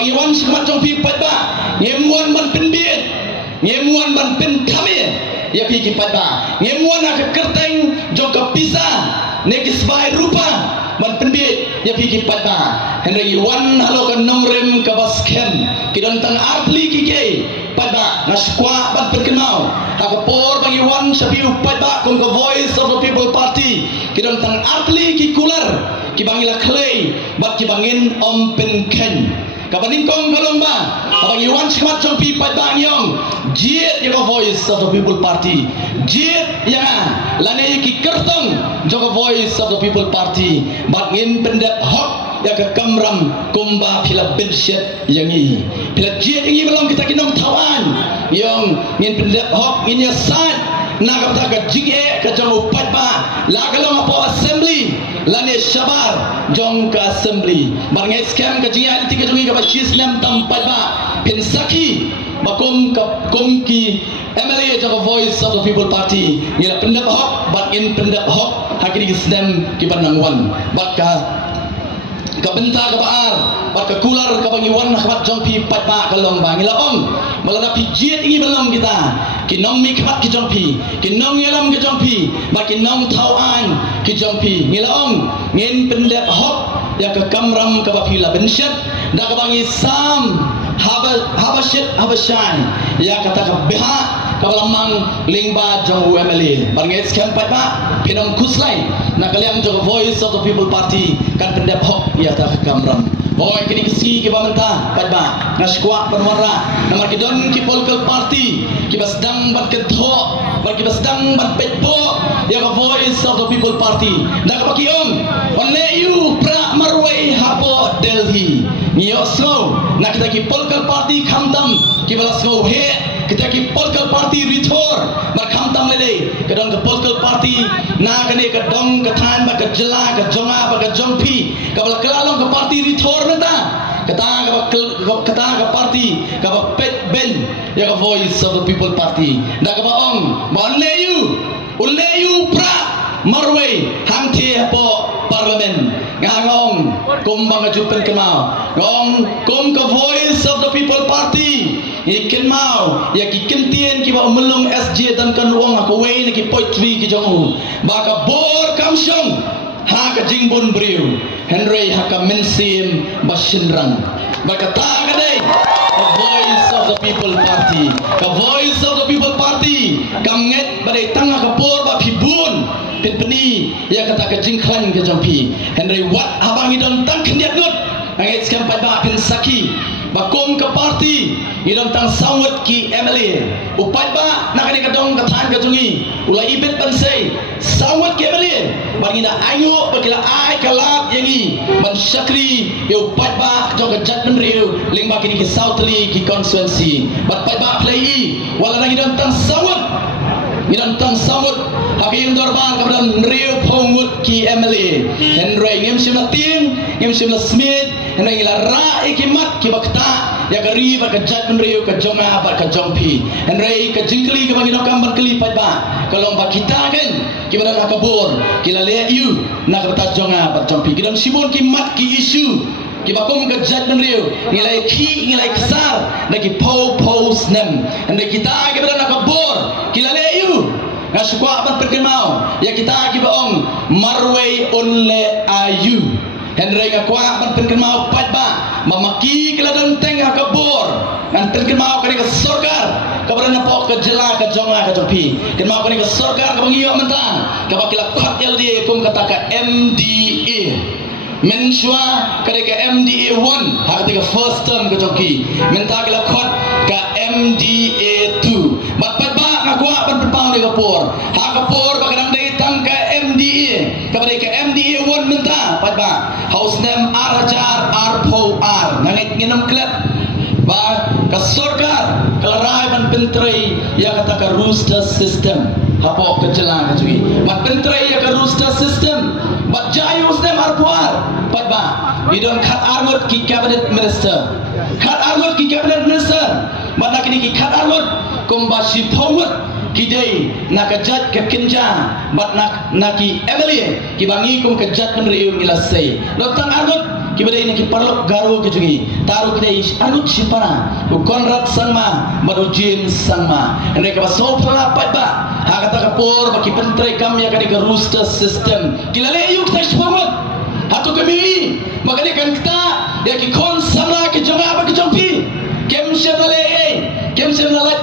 bagi wan semat jong pi pat ba ngemuan ban pen biet ngemuan ban pen kami ya pi ki pat ba ngemuan ak kerteng jong ka pisa neki sebai rupa ban pen biet ya pi ki pat ba henry wan halo ka nongrem ka basken kidon tang artli ki ke pat ba na skwa ban pen kenau ak por bagi wan sabi pat ba kong ka voice of the people party kidon tang artli ki kular ki bangila clay bat ki bangin om pen ken kabaning kong kalomba abang iwan semat jong pi pat bang yong jiet ya voice of the people party jiet ya lane ki kertong jong voice of the people party bat ngin pendep hok ya ke kamram kumba pila bensyet yangi pila jiet yangi belum kita kinong tawan yong ngin pendep hok ngin ya sat nak kata ke jige ke jong pat ba la kalong apa assembly lane syabar jong ka assembly barngai scam ke jinga tiga jongi ka Islam tampat ba pensaki bakum ka kumki MLA jong voice of the people party ngila pendap hok bat in pendap hok hakini Islam ki panangwan bat ka benta ka baar bat ka kular ka bangiwan khawat jong pi pat ba kalong ba ngila ong malana pi jiet ingi belum kita kinong mi khawat ki jong pi kinong yelam ki jong pi ba kinong tauan ki jong pi ngila ong ngin pendap hok ya ke kamram ka bapila bensyat da ka bangi sam habasyan ya kata ka beha ka lamang lingba jong UMLA barngai scam pat ba pinong kuslai na kaliang jong voice of the people party kan pendap hok ya ta kamram boy kini kisi ki bamenta pat ba na skwa perwara namar ki don ki political party ki basdang bat ke tho bar ki basdang bat petpo ya ka voice of the people party da ka pakiong onle you pra marwai hapo Delhi niyo so na kita ki political party khamtam ki balas go he kita ki political party rithor bar khamtam lele kedong ke political party na kane ke dong ke than ba ke jela ke jonga ba ke jongpi ka bala kelalong ke party rithor nata kata ke party ka ba pet ben ya ka voice of the people party da ka ba ong ba ulle you pra marway hangti po parlimen ngangong kumbang jupen kemau ngong kum ka voice of the people party ikin mau ya ki kentien ki ba melung SJ dan kan ruang aku wei ni ki poetry ki jongu ba ka bor kamsyong ha ka jingbun briu Henry ha ka mensim basinrang ba ka ta ka dei the voice of the people party ka voice of the people party kam nget ba dei tanga ka bor ba phibun penpeni ya kata ke jingklan ke jampi Henry wat abang idon tang kendiat ngut ngai skam pai ba pen saki bakom ke party idon tang sawut ki MLA upat ba nak ni kadong kathan ke jungi ulai ibet pansai sawut ki MLA bangina ayu bakila ai kalap yangi ban syakri ya upat ba jong ke jat menriu ling ba kini ki southly ki constituency bat pai ba play wala nang idon tang sawut hakim dorban kepada Rio Pongut ki MLA Henry ngem simla ting ngem simla smith Henry ngila ra ikimat ki bakta ya gari ba ka jat Rio ka jonga ba ka jongpi Henry ka jingkli ka bangino kamban kli pat ba kalong ba kita kan ki bada nak kabur kila le you nak bata jonga ba jongpi kidam sibun ki mat ki isu ki bakom ka jat Rio ngilai kesar lagi post nem Henry kita ki bada nak kabur kila le you nga sukwa ban perkemau ya kita ki baong marway onle ayu Henry nga kwa ban perkemau pat ba mamaki keladang tengah kabur ngan perkemau kani ke sorgar kabar na po ka jela ka jonga ka jopi kemau kani ke sorgar ka bangiyo mentang ka bakila khat LDA kum kata ka MDA mensua kani ka MDA 1 ha ka first term ka joki menta kila khat ka MDA 2 bat pat ba ngakwa ban perpau ni kapur ha kapur bakadang dai tang ka MDA kabare ka MDA 1 menta pat ba house name Arhajar R4R ngangit nginam klep ba ka sorkar kalarai ban pentrai ya kata ka rooster system hapo ka jelang ka cui bat pentrai ya ka rooster system bat jayu system R4R pat ba idon khat armut ki cabinet minister bat nak ni ki khat armut kumbashi Pongut kidai nak kejat ke kenja bat nak naki MLA ki bangi kum kejat menriu ngilasai dotang argut kibadai ni kiparlok garu kejungi taruh kedai anut sipana Konrad sangma madu James sangma mereka basopra pada kata kapor bagi penteri kami akan ke rooster system kilale yuk tak semangat hatu kami makanya kan kita ya ki kon sama ke jonga apa ke jompi kem syarale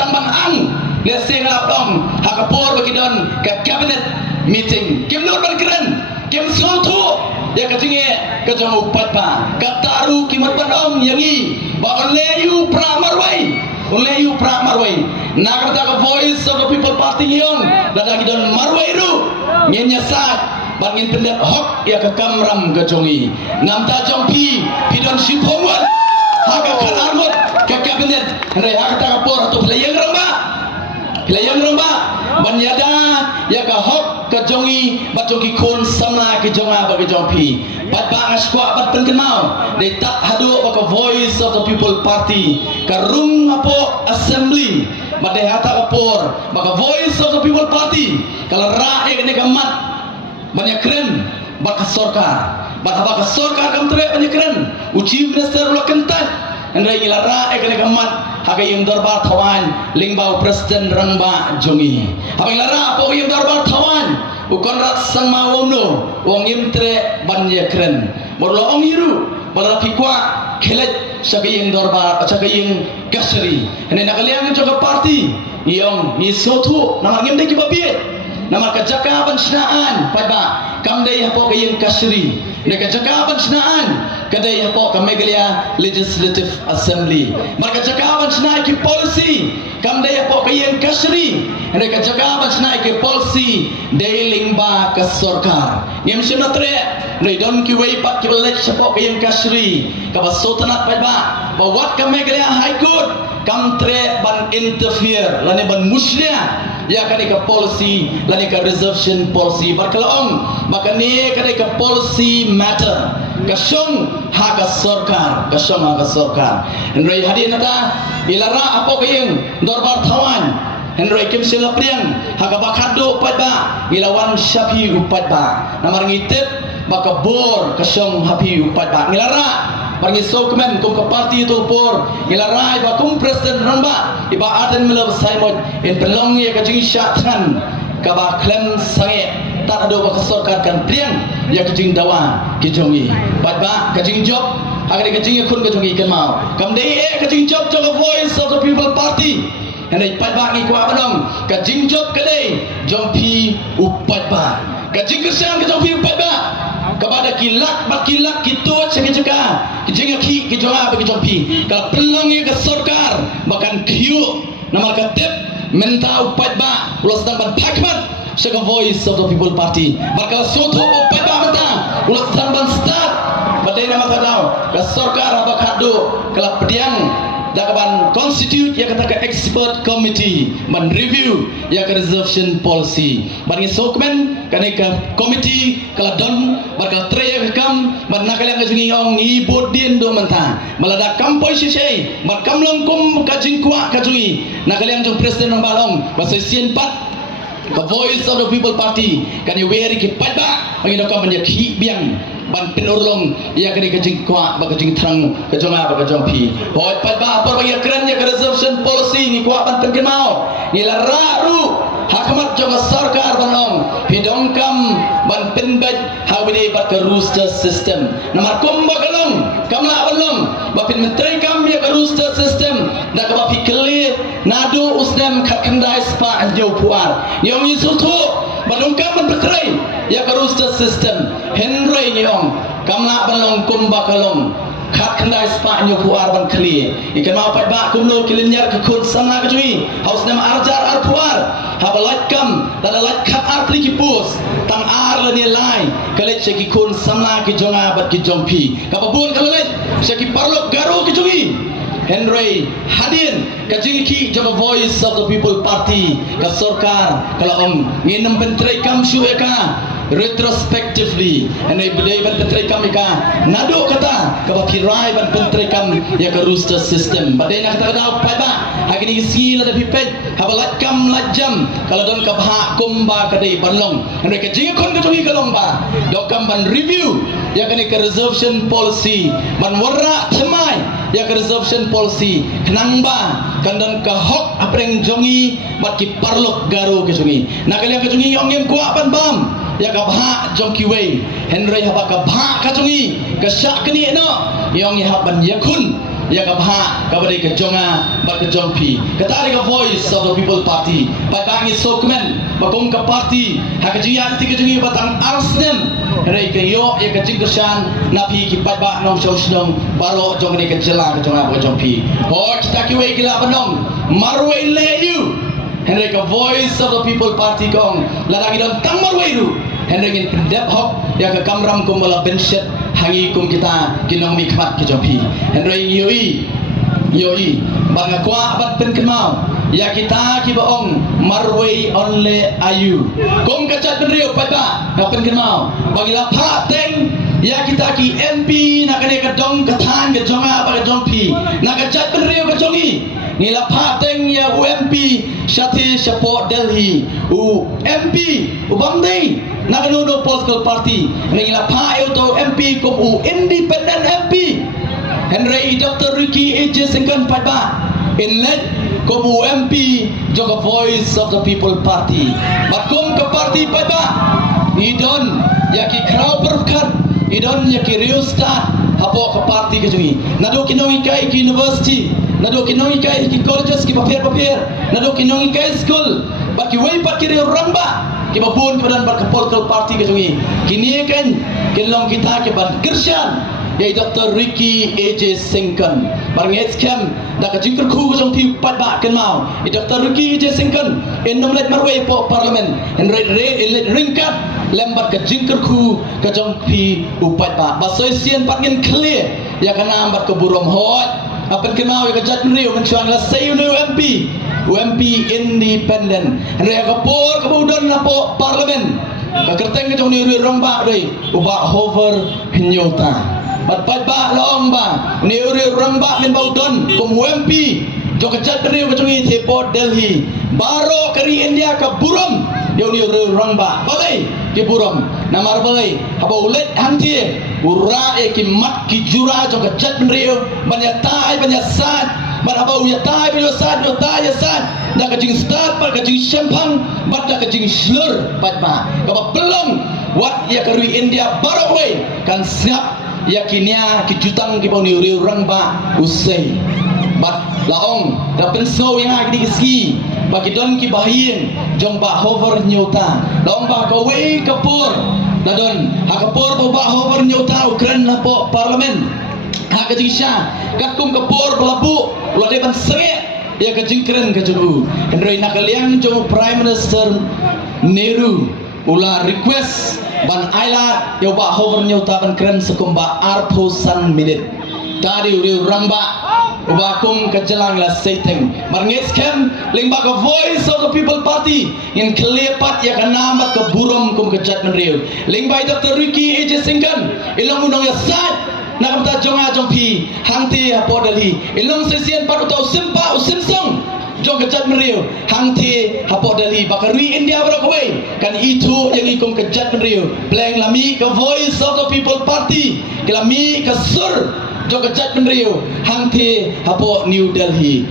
tambang ang leseng lapong hakapor bagi don ke cabinet meeting kem nur berkeren kem sotu ya katinge ke jong upat pa kataru kimat bandom yangi ba onleyu pramarwai nakata ka voice of the people party yong dadagi don marwai ru ngenya sat bangin pendet hok ya ke kamram ke jongi namta jompi pidon sipomwan haka kanarmut ke kabinet re hakta ka por to playang ramba banyada ya ka hok ke jongi bajogi kon sama ke jonga ba ke jompi bat bang squad bat pen kenau they tak hadu ba voice of the people party ka room apo assembly bat they hata ka por ba voice of the people party kala ra e ne kamat banyak keren ba ka sorkar kam tre banyak keren chief minister lo kentat andai ilara e ne kamat haga yang darbar thawan lingbau presiden rangba jongi apa ilara apo yang darbar thawan Konrad sangma womno wong imtre banyak keren borlo ong hiru pada pikwa kelet sakayeng dorbar sakayeng kasri ene nakaliang joga party yong ni sotu nama ngem deki babiet nama kajaka bansinaan pada kamdai hapo kayeng kasri ne kajaka bansinaan kadai hapo kamegalia legislative assembly marka jaka bansina ki policy kamdai hapo kayeng kasri ne kajaka bansina ki policy dealing ba ka sarkar ngem sinatre ne don ki wei pat ki belek hapo kayeng kasri ka basotana pada bawat kamegalia high court kamtre ban interfere lane ban muslia ya kani ka policy lani ka reservation policy barkalong makani kani ka policy matter kasong haga sarkar henry hadin nata ilara apo kayeng dorbar thawan henry kim selapriang haga bakado pada ilawan syafi upadba namar ngitip baka bor kasong hapi upadba ilara Bagi dokumen kum ke parti itu por ilarai ba kum presiden ramba iba aden melab saimot in pelong ya kajing syatan ka ba klem sange tak ada ba kesorkan kan priang ya kajing dawa kijongi ba kajing job agar kajing kun kajing ikan mau kam dei kajing job to the voice of the people party henai padba ngi kwa badong kajing job kadai jompi upadba kajing kesang kajing upadba kepada kilak kitut sekejaka kijinga ki kijonga bagi jompi kalau pelong ke sarkar bahkan kiu nama katip menta upat ba ulas dan pakmat sega voice of the people party bakal soto upat ba menta ulas dan start badai nama kadau ke sarkar bakado kalau pediang dakaban constitute ya kata ke expert committee man review ya ke reservation policy bagi dokumen kane ke committee kala don bakal tre kam man nakalang ngajungi ong ibot din do manta malada kampoi sisei mat kamlong kum kajing kwa kajungi nakalang jong presiden balong basa sien pat the voice of the people party kan weri ki padba bagi dokam banyak hi biang ban pinurlong ia kini kajing kwa ba kajing terang kajonga ba kajong pi hoi padba apa bagi keren ya reservation policy ni kwa ban tengke mau ni lararu hakamat jong sarkar banong hidong kam ban pinbet hawide ba ke rooster system namar kum ba galong kamla balong ba pin menteri kam ya ke rooster system da ka ba pikle nado usnem khakandai spa anjo puar yong isutu balong kam ban petrai ya ke rooster system henry nyong kamla balong kumba kalong khat khandai spa nyu puar ban khli ikan mau pat ba kumlo kilinyar ke khun sama ke jui haus nama arjar ar puar habalat kam dada lat khat ar tri ki pus tang ar le ni lai kale cheki khun sama ke jonga bat ki jompi kapabun kale cheki parlok garo ke jui Henry Hadin kajiki jama voice of the people party ka sarkar kala nginem pentrai kam syueka retrospectively and they ban pentri kam ika nado kata ka kirai ban pentri kam ya ka rooster system badai nak kata dau pai ba agni isi la de pipet habalat kam lajam kalau don ka bha kumba ka dei banlong and ka jing kon ka tungi kalong ba dok kam ban review ya ka ni ka reservation policy ban warra thamai ya ka reservation policy kenang ba kandan ka hok apreng jongi bat ki parlok garo ke jongi nakalian ke jongi yong yem kwa ban bam ya ka bha jong ki wei henry ha ka bha ka jongi ka syak ni no yong ya ban yakun ya ka bha ka badai ka jonga bat ka jong pi ka tari ka voice of the people party ba bangi sokmen ba kong ka party ha ka jian ti ka jongi batang arsnem henry ka yo ya ka jingkershan na pi ki pat ba nong show snong baro jong ni ka jela ka jonga ba jong pi ho kita ki wei kila banong marwei le you henry ka voice of the people party kong ladang idon tang marwei ru henry ngin pendep hok ya ka kamram kum bala benchet hangi kum kita kinong mi khat ki jopi henry yoi bang kwa bat pen kemau ya kita ki baong marwei only ayu kum ka chat pen riu pada na pen kemau bagila pha teng ya kita ki mp na kane ka dong ka than ka jonga ba ka jongpi na ka chat pen riu ka jongi nila pha teng ya ump shati support delhi ump ubamdei Nagano political party nila pa auto MP kum independent MP Henry Dr. Ricky AJ Singkan Padba inlet kum MP joga voice of the people party bakum ke party Padba idon yaki kraw perkan idon yaki real start hapo ke party ke jungi nado kinongi kai ki university nado kinongi kai ki colleges ki papier nado kinongi kai school baki wei pakiri ramba ki babun padan bar political party ke jungi kini kan kelong kita ke ban Kirshan yai Dr. Ricky AJ Singkan barngets kem da ka jingker khu jong thi pat ba ken mau Dr. Ricky AJ Singkan in nomlet marwei po parliament en ringkat lembat ka jingker khu ka jong phi upat ba basoi sian pat ngin clear ya kana bat ke burom hot apan ken mau ya ka jat riu menchuang la say UMP independent re ka por ka budon na po parliament ka kerteng ka ni rong ba dei uba hover hinyota bat pat ba long ba ni rong ba min budon kum UMP jo ka chat riu ka ni the port delhi baro kari india ka burom yo ni rong ba balai ki burom namar balai haba ulet hanti ura e ki mat ki jura jo ka chat riu banyatai banyasat barabau ya tai bio sad yo tai ya sad da ka jing start par ka jing champang bat da ka jing slur bat ba ka ba pelong wat ya ka rui india barawai kan siap yakinya ki jutang ki boni uri rang ba usai bat laong da penso yang ak di ski bagi don ki bahin jong ba hover nyota laong ba ka wei kapur da don ha kapur ba hover nyota ukran la po parliament ha ka jisha kakum kapur belabu lade ban sere ya ka jingkren ka jubu endroi nakaliang jo prime minister Nehru ula request ban aila yo ba hover nyota ban kren sekumba arposan minute tadi uri ramba uba kum ka jalang la setting marnges kem lingba ka voice of the people party in klepat ya ka nama ka burom kum ka jat menriu lingba Dr. Ricky AJ Singkan ilang unong ya sad nak kata jonga jongpi hangti apo dali ilong sesian pat utau simpa usimsong jong kejat meriu hangti apo dali bakarui india berokwe kan itu yang ikum kejat meriu pleng lami ke voice of the people party kelami ke sur jong kejat meriu hangti apo New Delhi